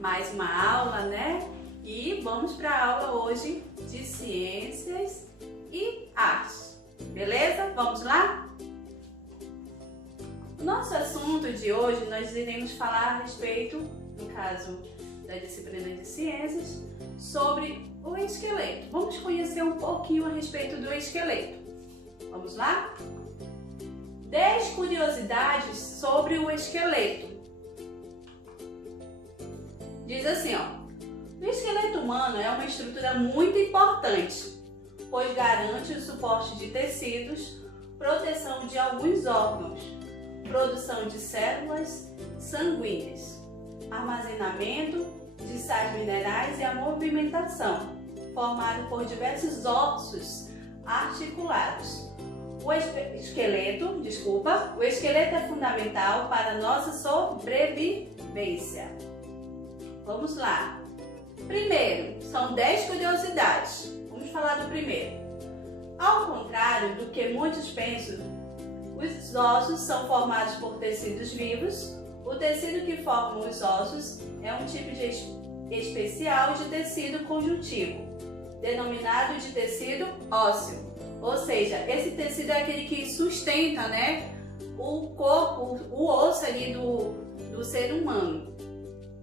mais uma aula, né? E vamos para a aula hoje de Ciências e Artes, beleza? Vamos lá? O nosso assunto de hoje, nós iremos falar a respeito, no caso da disciplina de Ciências, sobre o esqueleto. Vamos conhecer um pouquinho a respeito do esqueleto. Vamos lá? 10 curiosidades sobre o esqueleto. Diz assim, ó. O esqueleto humano é uma estrutura muito importante, pois garante o suporte de tecidos, proteção de alguns órgãos, produção de células sanguíneas, armazenamento de sais minerais e a movimentação, formado por diversos ossos articulados. O esqueleto é fundamental para a nossa sobrevivência. Vamos lá. Primeiro, são 10 curiosidades. Vamos falar do primeiro. Ao contrário do que muitos pensam, os ossos são formados por tecidos vivos. O tecido que forma os ossos é um tipo especial de tecido conjuntivo, denominado de tecido ósseo. Ou seja, esse tecido é aquele que sustenta, né, o corpo, o osso ali do ser humano,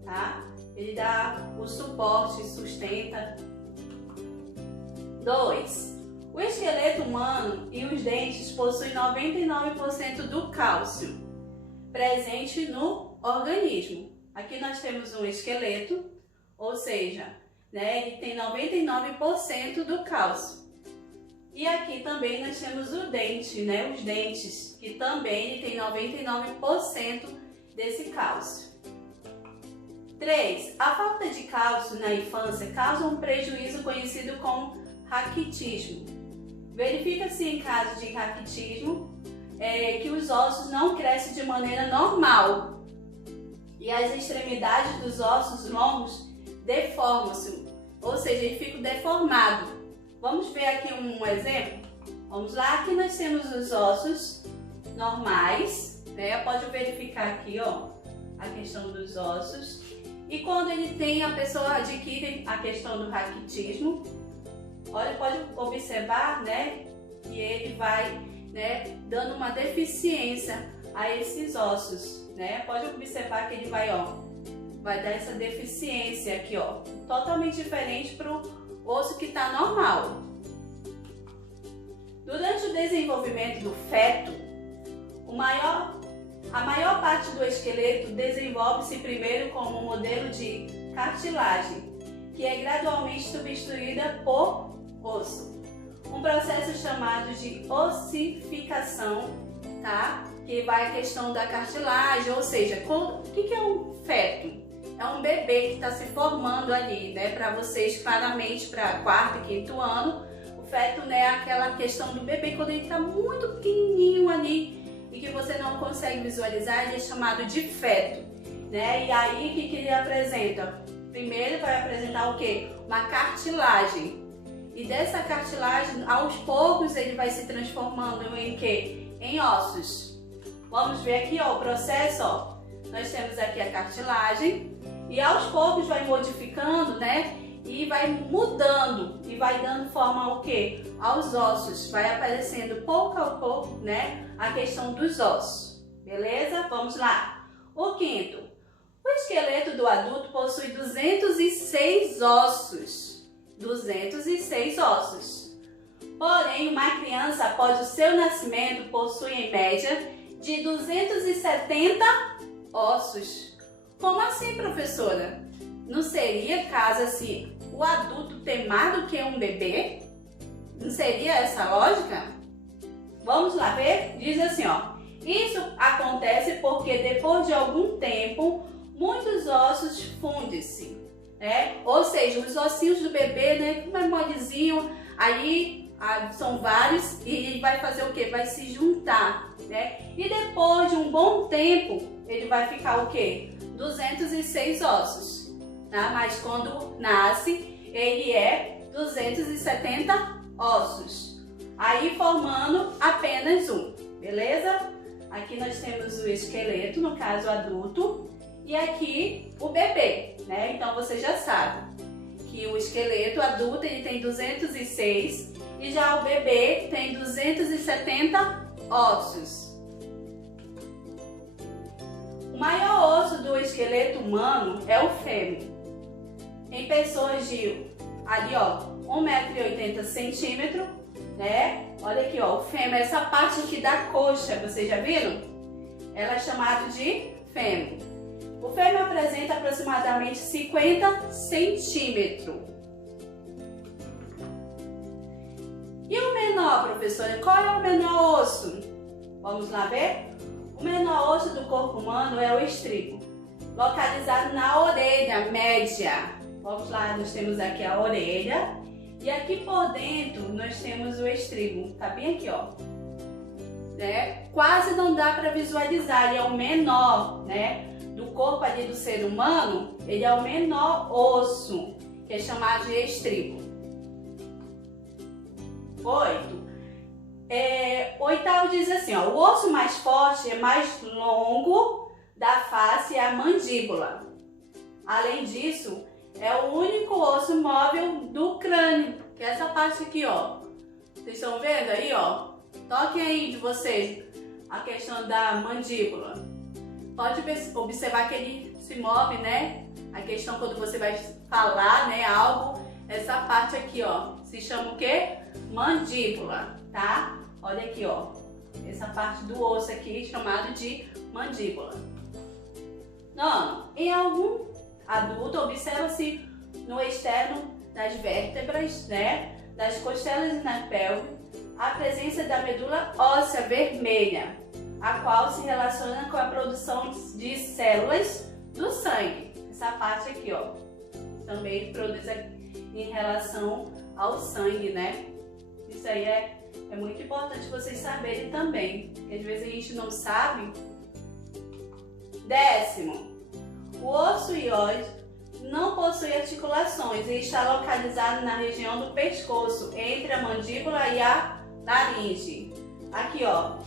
tá? Ele dá o suporte, sustenta. 2. O esqueleto humano e os dentes possuem 99% do cálcio presente no organismo. Aqui nós temos um esqueleto, ou seja, né, ele tem 99% do cálcio. E aqui também nós temos o dente, né, os dentes, que também ele tem 99% desse cálcio. 3. A falta de cálcio na infância causa um prejuízo conhecido como raquitismo. Verifica-se em caso de raquitismo que os ossos não crescem de maneira normal e as extremidades dos ossos longos deformam-se, ou seja, ele fica deformado. Vamos ver aqui um exemplo? Vamos lá, aqui nós temos os ossos normais, né? Pode verificar aqui, ó, a questão dos ossos. E quando a pessoa adquire a questão do raquitismo, olha, pode observar, né, que ele vai, né, dando uma deficiência a esses ossos, né? Pode observar que ele vai dar essa deficiência aqui, ó, totalmente diferente para o osso que está normal. Durante o desenvolvimento do feto, a maior parte do esqueleto desenvolve-se primeiro como um modelo de cartilagem, que é gradualmente substituída por osso. Um processo chamado de ossificação, tá? Que vai a questão da cartilagem, ou seja, o que é um feto? É um bebê que está se formando ali, né? Para vocês, claramente, para quarto e quinto ano, o feto, né, é aquela questão do bebê quando ele está muito pequenininho ali e que você não consegue visualizar, ele é chamado de feto, né? E aí, o que ele apresenta? Primeiro, vai apresentar o quê? Uma cartilagem. E dessa cartilagem, aos poucos, ele vai se transformando em quê? Em ossos. Vamos ver aqui, ó, o processo, ó. Nós temos aqui a cartilagem. E aos poucos vai modificando, né? E vai mudando e vai dando forma ao quê? Aos ossos. Vai aparecendo pouco a pouco, né? A questão dos ossos. Beleza? Vamos lá. O quinto. O esqueleto do adulto possui 206 ossos. 206 ossos. Porém, uma criança, após o seu nascimento, possui em média de 270 ossos. Como assim, professora? Não seria caso assim, o adulto ter mais do que um bebê? Não seria essa lógica? Vamos lá ver? Diz assim, ó. Isso acontece porque depois de algum tempo, muitos ossos fundem-se, né? Ou seja, os ossinhos do bebê, né? Como é molezinho, aí são vários e ele vai fazer o quê? Vai se juntar, né? E depois de um bom tempo, ele vai ficar o quê? 206 ossos, tá? Mas quando nasce, ele é 270 ossos, aí formando apenas um, beleza? Aqui nós temos o esqueleto, no caso adulto, e aqui o bebê, né? Então você já sabe que o esqueleto adulto ele tem 206 e já o bebê tem 270 ossos. O maior osso do esqueleto humano é o fêmur. Em pessoas de ali, ó, 1,80 m, né? Olha aqui, ó, o fêmur, essa parte aqui da coxa, vocês já viram? Ela é chamada de fêmur. O fêmur apresenta aproximadamente 50 centímetros. E o menor, professora? Qual é o menor osso? Vamos lá ver? O menor osso do corpo humano é o estribo, localizado na orelha média. Vamos lá, nós temos aqui a orelha e aqui por dentro nós temos o estribo. Tá bem aqui, ó. Né? Quase não dá para visualizar, ele é o menor, né? Do corpo ali do ser humano, ele é o menor osso, que é chamado de estribo. 8. Oitavo diz assim, ó, o osso mais forte e mais longo da face é a mandíbula. Além disso, é o único osso móvel do crânio, que é essa parte aqui, ó. Vocês estão vendo aí, ó? Toquem aí de vocês a questão da mandíbula. Pode observar que ele se move, né? A questão quando você vai falar, né, algo, essa parte aqui, ó, se chama o quê? Mandíbula, tá? Olha aqui, ó, essa parte do osso aqui chamado de mandíbula. Nono, em algum adulto observa-se no externo das vértebras, né, das costelas e na pelve, a presença da medula óssea vermelha, a qual se relaciona com a produção de células do sangue. Essa parte aqui, ó, também produz em relação ao sangue, né? Isso aí é muito importante vocês saberem também, porque às vezes a gente não sabe. 10º, o osso ióide não possui articulações e está localizado na região do pescoço, entre a mandíbula e a laringe. Aqui, ó,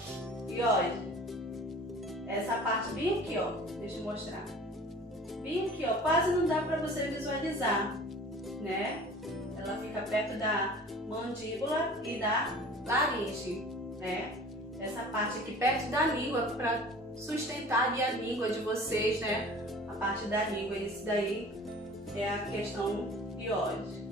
ióide. Essa parte bem aqui, ó, deixa eu mostrar. Bem aqui, ó, quase não dá para você visualizar, né? Ela fica perto da mandíbula e da laringe, né? Essa parte aqui perto da língua, para sustentar ali a língua de vocês, né? A parte da língua, isso daí é a questão ióide.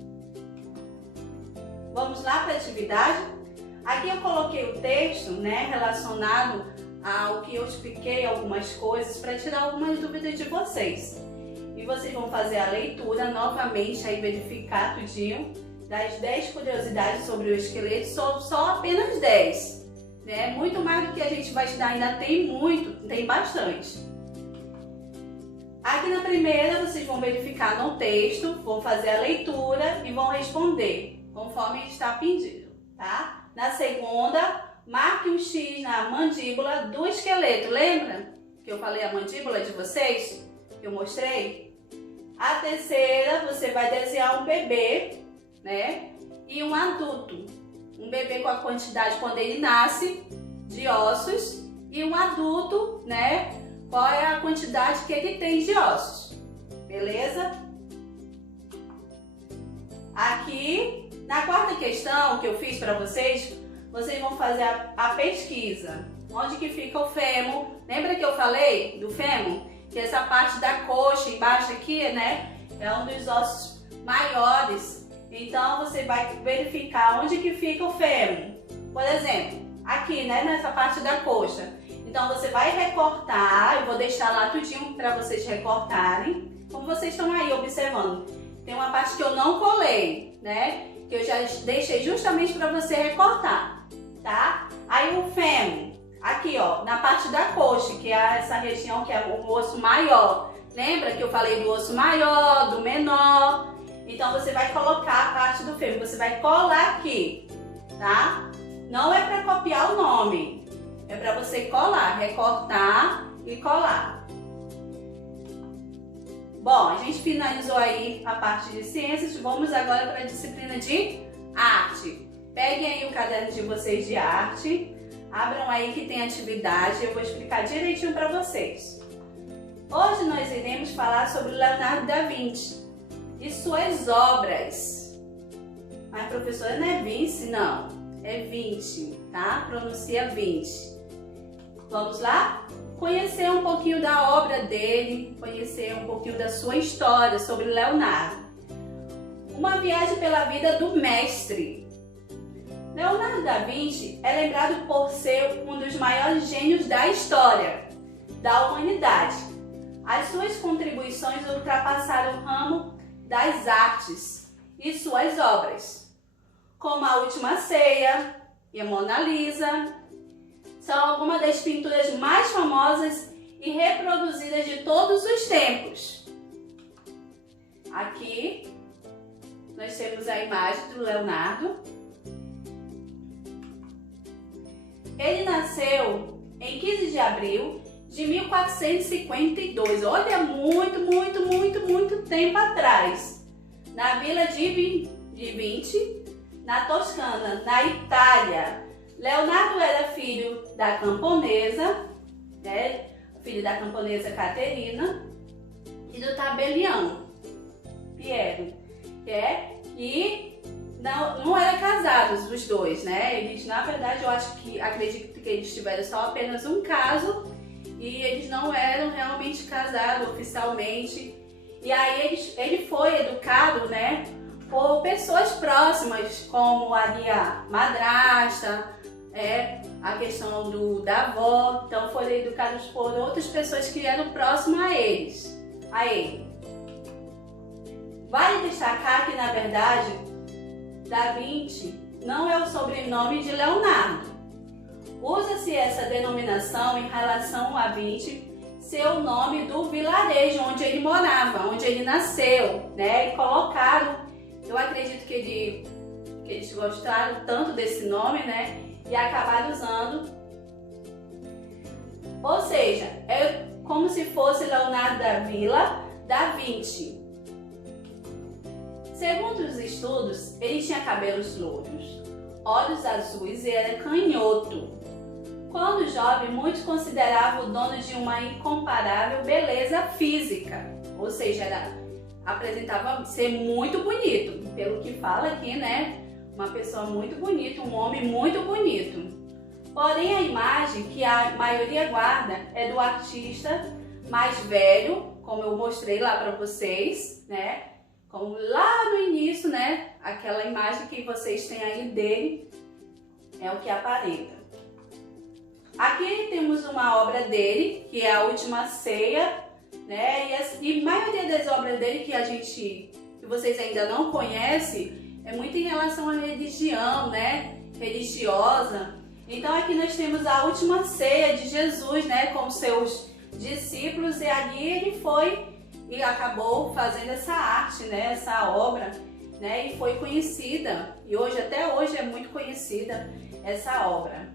Vamos lá para a atividade? Aqui eu coloquei o texto, né, relacionado ao que eu expliquei, algumas coisas, para tirar algumas dúvidas de vocês. E vocês vão fazer a leitura novamente, aí verificar tudinho, das 10 curiosidades sobre o esqueleto, só apenas 10. Né? Muito mais do que a gente vai estudar, ainda tem muito, tem bastante. Aqui na primeira, vocês vão verificar no texto, vão fazer a leitura e vão responder, conforme está pedido, tá? Na segunda, marque um X na mandíbula do esqueleto. Lembra que eu falei a mandíbula de vocês? Que eu mostrei? A terceira, você vai desenhar um bebê, né? E um adulto. Um bebê com a quantidade, quando ele nasce, de ossos. E um adulto, né? Qual é a quantidade que ele tem de ossos. Beleza? Aqui, na quarta questão que eu fiz para vocês, vocês vão fazer a pesquisa. Onde que fica o fêmur? Lembra que eu falei do fêmur? Que essa parte da coxa embaixo aqui, né? É um dos ossos maiores. Então, você vai verificar onde que fica o fêmur. Por exemplo, aqui, né? Nessa parte da coxa. Então, você vai recortar. Eu vou deixar lá tudinho para vocês recortarem. Como vocês estão aí observando. Tem uma parte que eu não colei, né? Que eu já deixei justamente para você recortar, tá? Aí o fêmur, aqui ó, na parte da coxa, que é essa região que é o osso maior. Lembra que eu falei do osso maior, do menor? Então você vai colocar a parte do fêmur, você vai colar aqui, tá? Não é para copiar o nome, é para você colar, recortar e colar. Bom, a gente finalizou aí a parte de ciências, vamos agora para a disciplina de arte. Peguem aí o caderno de vocês de arte, abram aí que tem atividade, eu vou explicar direitinho para vocês. Hoje nós iremos falar sobre Leonardo da Vinci e suas obras. Mas professora, não é Vinci, não. É Vinci, tá? Pronuncia Vinci. Vamos lá? Conhecer um pouquinho da obra dele, conhecer um pouquinho da sua história sobre Leonardo. Uma viagem pela vida do mestre. Leonardo da Vinci é lembrado por ser um dos maiores gênios da história da humanidade. As suas contribuições ultrapassaram o ramo das artes e suas obras, como a Última Ceia e a Mona Lisa, são algumas das pinturas mais famosas e reproduzidas de todos os tempos. Aqui nós temos a imagem do Leonardo. Ele nasceu em 15 de abril de 1452. Olha, muito tempo atrás. Na vila de Vinci, na Toscana, na Itália. Leonardo era filho da camponesa, né? Filho da camponesa Caterina e do tabelião Piero, e não eram casados os dois, né? Eles, na verdade, acredito que eles tiveram só apenas um caso e eles não eram realmente casados oficialmente. E aí ele foi educado, né, por pessoas próximas, como ali a madrasta, a questão da avó. Então foram educados por outras pessoas que eram próximas a ele. Vale destacar que, na verdade, Da Vinci não é o sobrenome de Leonardo. Usa-se essa denominação em relação a Vinci ser o nome do vilarejo onde ele morava, onde ele nasceu, né? E colocaram, eu acredito que eles gostaram tanto desse nome, né? E acabaram usando. Ou seja, é como se fosse Leonardo da Vila da Vinci. Segundo os estudos, ele tinha cabelos louros, olhos azuis e era canhoto. Quando jovem, muitos consideravam o dono de uma incomparável beleza física, ou seja, apresentava ser muito bonito, pelo que fala aqui, né? Uma pessoa muito bonita, um homem muito bonito. Porém, a imagem que a maioria guarda é do artista mais velho, como eu mostrei lá para vocês, né? Como lá no início, né? Aquela imagem que vocês têm aí dele é o que aparenta. Aqui temos uma obra dele, que é a Última Ceia, né? E a maioria das obras dele que vocês ainda não conhecem, é muito em relação à religião, né? Religiosa. Então aqui nós temos a Última Ceia de Jesus, né? Com seus discípulos, e ali ele foi e acabou fazendo essa arte, né? Essa obra, né? E foi conhecida, e até hoje é muito conhecida essa obra.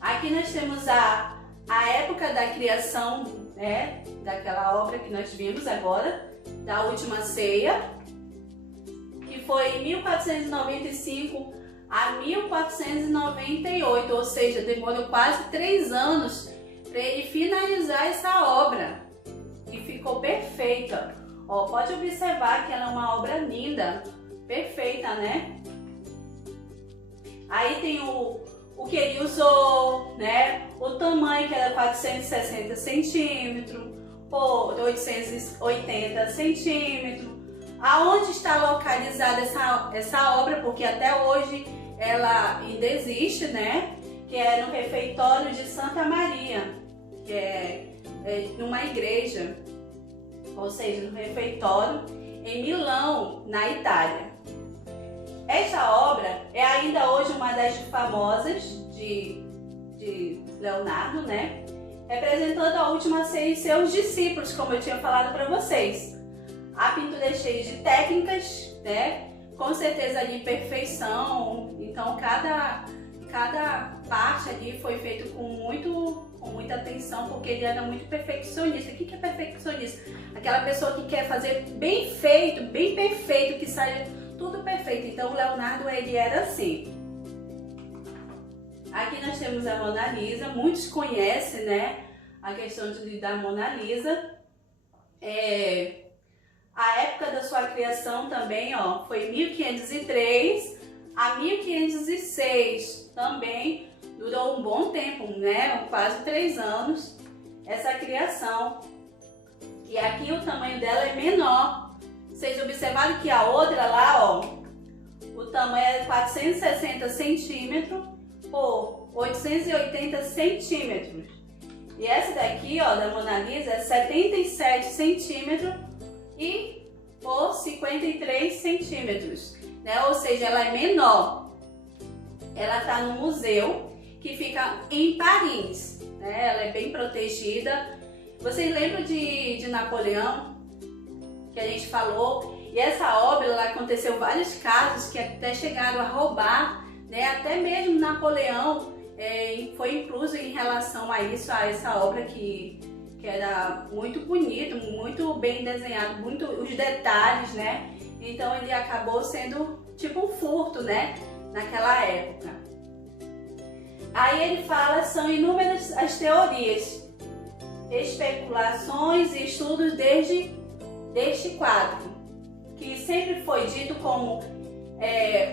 Aqui nós temos a época da criação, né? Daquela obra que nós vimos agora, da Última Ceia, que foi em 1495 a 1498, ou seja, demorou quase 3 anos para ele finalizar essa obra e ficou perfeita. Ó, pode observar que ela é uma obra linda, perfeita, né? Aí tem o que ele usou, né? O tamanho, que era 460 centímetros por 880 centímetros. Aonde está localizada essa obra, porque até hoje ela ainda existe, né? Que é no refeitório de Santa Maria, que é numa igreja, ou seja, no refeitório em Milão, na Itália. Esta obra é ainda hoje uma das famosas de Leonardo, né? Representando a Última Ceia e seus discípulos, como eu tinha falado para vocês. A pintura é cheia de técnicas, né? Com certeza de perfeição. Então cada parte ali foi feito com muita atenção, porque ele era muito perfeccionista. O que é perfeccionista? Aquela pessoa que quer fazer bem feito, bem perfeito, que saia tudo perfeito. Então o Leonardo, ele era assim. Aqui nós temos a Mona Lisa, muitos conhecem, né? a questão da Mona Lisa. A época da sua criação também, ó, foi 1503 a 1506, também durou um bom tempo, né? Quase 3 anos essa criação. E aqui o tamanho dela é menor. Vocês observaram que a outra lá, ó, o tamanho é 460 centímetros por 880 centímetros. E essa daqui, ó, da Mona Lisa é 77 centímetros e por 53 centímetros, né? Ou seja, ela é menor. Ela está no museu que fica em Paris, né? Ela é bem protegida. Vocês lembram de Napoleão, que a gente falou? E essa obra, ela aconteceu vários casos que até chegaram a roubar, né? Até mesmo Napoleão foi incluso em relação a isso, a essa obra que era muito bonito, muito bem desenhado, muito os detalhes, né? Então ele acabou sendo tipo um furto, né? Naquela época. Aí ele fala, são inúmeras as teorias, especulações e estudos deste quadro, que sempre foi dito como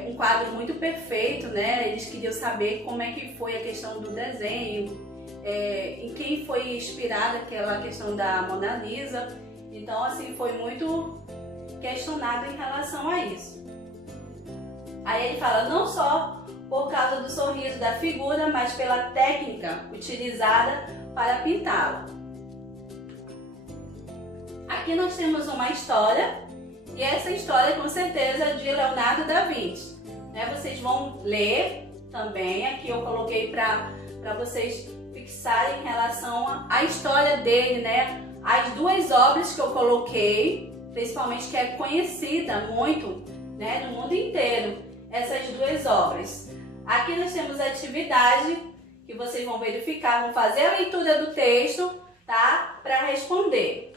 um quadro muito perfeito, né? Eles queriam saber como é que foi a questão do desenho, em quem foi inspirada aquela questão da Mona Lisa. Então, assim, foi muito questionado em relação a isso. Aí ele fala, não só por causa do sorriso da figura, mas pela técnica utilizada para pintá-la. Aqui nós temos uma história, e essa história com certeza é de Leonardo da Vinci, né? Vocês vão ler também, aqui eu coloquei para vocês fixarem em relação à história dele, né? As duas obras que eu coloquei, principalmente que é conhecida muito, né, no mundo inteiro, essas duas obras. Aqui nós temos a atividade que vocês vão verificar, vão fazer a leitura do texto, tá? Para responder.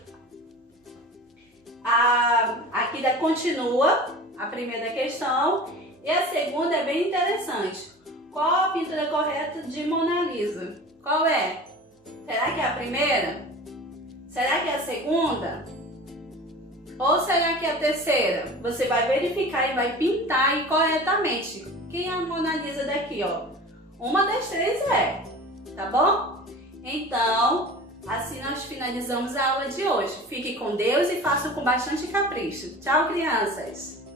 Aqui continua a primeira questão e a segunda é bem interessante. Qual a pintura correta de Mona Lisa? Qual é? Será que é a primeira? Será que é a segunda? Ou será que é a terceira? Você vai verificar e vai pintar aí corretamente. Quem é a Mona Lisa daqui, ó? Uma das três é, tá bom? Então, assim nós finalizamos a aula de hoje. Fique com Deus e faça com bastante capricho. Tchau, crianças!